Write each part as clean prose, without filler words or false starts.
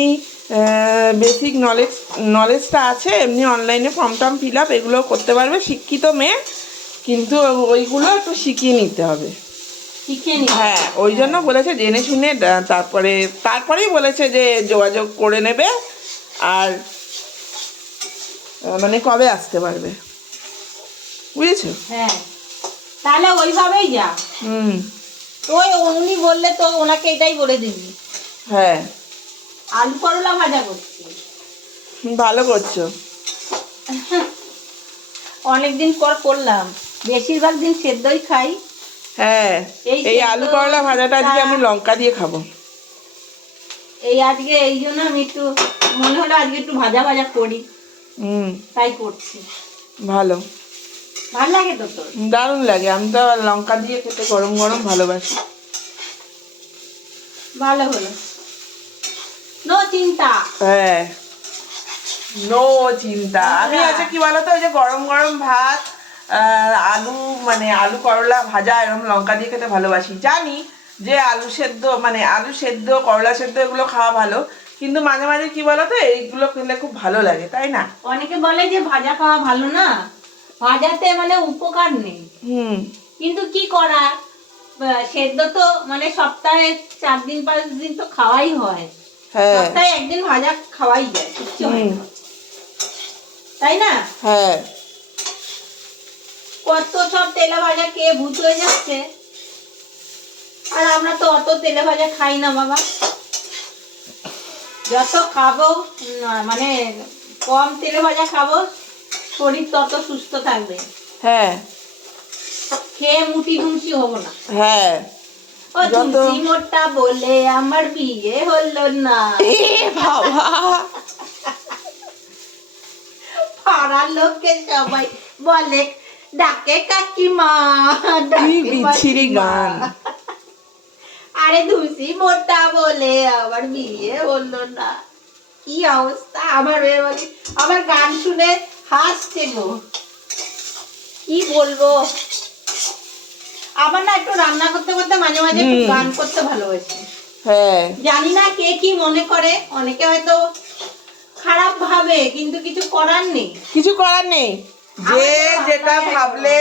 একটুখানি বেসিক নলেজটা আছে, এমনি অনলাইনে ফর্ম টর্ম ফিল আপ এগুলো করতে পারবে, শিক্ষিত মেয়ে, কিন্তু ওইগুলো একটু শিখিয়ে নিতে হবে। হ্যাঁ, ওই জন্য বলেছে জেনে শুনে তারপরেই বলেছে যে যোগাযোগ করে নেবে, আর মানে কবে আসতে পারবে, বুঝেছো? হ্যাঁ, তাহলে ওইভাবেই যা। তো উনি বললে তো ওনাকে এটাই বলে দিবি। হ্যাঁ, আলু করলা ভাজা করছি। ভালো করছো। অনেকদিন পর করলাম, বেশিরভাগ দিন সেদ্ধই খাই। হ্যাঁ, এই আলু করলা ভাজাটা আজকে আমি লঙ্কা দিয়ে খাবো। আজকে এই জন্য আমি একটু মনে হলো আজকে একটু ভাজা ভাজা করি, তাই করছি। ভালো লাগে তো তোর? দারুণ লাগে, আমি তো লঙ্কা দিয়ে খেতে গরম গরম ভালোবাসি। ভালো হলো, নো চিন্তা। হ্যাঁ, নো চিন্তা। আমি আজকে কি বলতো, ওই যে গরম গরম ভাত, আলু করলা ভাজা এরকম লঙ্কা দিয়ে খেতে ভালোবাসি। জানি যে আলু সেদ্ধ করলা সেদ্ধ এগুলো খাওয়া ভালো, কিন্তু মাঝে মাঝে কি বলতো এইগুলো খেলে খুব ভালো লাগে, তাই না? অনেকে বলে যে ভাজা খাওয়া ভালো না, ভাজাতে উপকার নেই। কিন্তু কি করা, সেদ্ধ তো সপ্তাহে 4 দিন 5 দিন তো খাওয়াই হয়। সপ্তাহে একদিন ভাজা খাওয়াই যায়, কিছু হয় না, তাই না? হ্যাঁ, কত সব তেলে ভাজা খেয়ে ভূত হয়ে যাচ্ছে, আর আমরা তো অত তেলে ভাজা খাই না বাবা। যত খাবো কম তেলে ভাজা খাবো, শরীর তত সুস্থ থাকবে। হ্যাঁ, খেয়ে মুটি মুটি হবো না। হ্যাঁ, ও তুলসী মোটা বলে আমার বিয়ে হলো না। বাবা, পাড়ার লোককে সবাই বলে ডাকে কাকিমা, বিচ্ছিরি গান। আরে তুলসী মোটা বলে আমার বিয়ে হলো না, কি অবস্থা। আমার গান শুনে হাসছে গো, কি বলবো। আবার না একটু রান্না করতে করতে মাঝে মাঝে একটু গান করতে ভালোবাসি। হ্যাঁ, জানি না কে কি মনে করে, অনেকে হয়তো খারাপ ভাবে, কিন্তু কিছু করার নেই। যে যেটা ভাবলে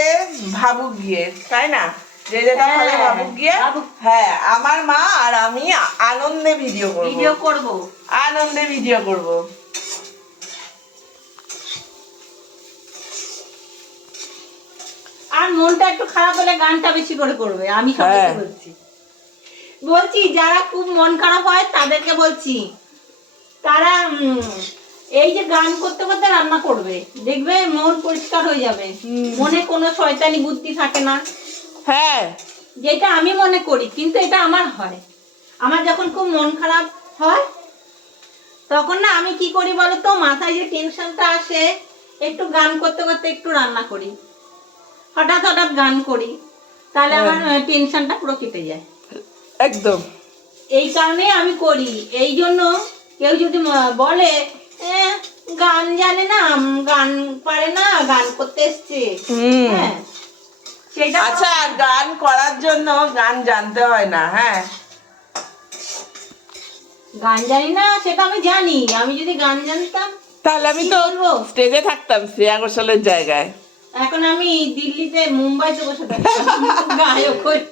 ভাবুক গিয়ে, তাই না? যে যেটা ভাবলে ভাবুক গিয়ে। হ্যাঁ, আমার মা আর আমি আনন্দে ভিডিও করব। আর মনটা একটু খারাপ হলে গানটা বেশি করে করবে। আমি সবাইকে বলছি যারা খুব মন খারাপ হয় তাদেরকে বলছি, তারা এই যে গান করতে করতে রান্না করবে, দেখবে মন পরিষ্কার হয়ে যাবে, মনে কোনো শয়তানি বুদ্ধি থাকে না। হ্যাঁ, যেটা আমি মনে করি, কিন্তু এটা আমার হয়। আমার যখন খুব মন খারাপ হয় তখন না আমি কি করি বলতো, মাথায় যে টেনশনটা আসে, একটু গান করতে করতে একটু রান্না করি, হঠাৎ হঠাৎ গান করি, তাহলে আমার টেনশনটা পুরো কেটে যায় একদম। এই কারণে আমি করি। এই জন্য কেউ যদি বলে গান জানে না, গান পারে না, গান করতে এসছে, হ্যাঁ সেটা আচ্ছা, গান করার জন্য গান জানতে হয় না। হ্যাঁ, গান জানি না সেটা আমি জানি। আমি যদি গান জানতাম তাহলে আমি তো স্টেজে থাকতাম শ্রেয়া ঘোষালের জায়গায়। এখন আমি দিল্লিতে মুম্বাইতে বসে থাকতাম গায়ক হয়ে।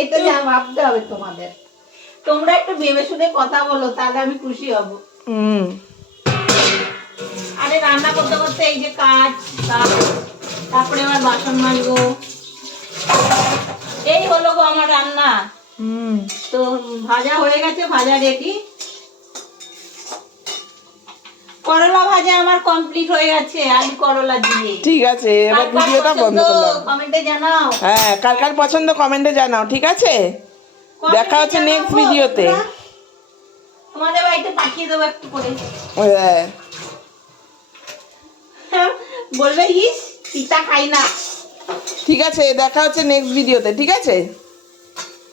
এটা যা ভাবতে হবে তোমাদের, তোমরা একটু ভেবে শুনে কথা বলো, তাহলে আমি খুশি হব। আরে রান্না করতে করতে এই যে কাজ, তারপরে আমার বাসন মাজবো, এই হলো গো আমার রান্না। তো ভাজা হয়ে গেছে, ভাজা রেডি। করলা ভাজা আমার কমপ্লিট হয়ে গেছে আলু করলা দিয়ে। ঠিক আছে, এবার ভিডিওটা বন্ধ করলাম। কমেন্টে জানাও। হ্যাঁ, কার কার পছন্দ কমেন্টে জানাও, ঠিক আছে? দেখা হচ্ছে নেক্সট ভিডিওতে। তোমাদের বাড়িতে পাঠিয়ে দেবো একটু করে। বলবে ইস পিতা খাই না। ঠিক আছে, দেখা হচ্ছে নেক্সট ভিডিওতে, ঠিক আছে?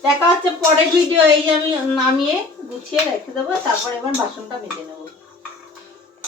দেখা হচ্ছে পরের ভিডিও। এই আমি নামিয়ে গুছিয়ে রেখে দেবো, তারপর এবার বাসনটা মেজে নেবো।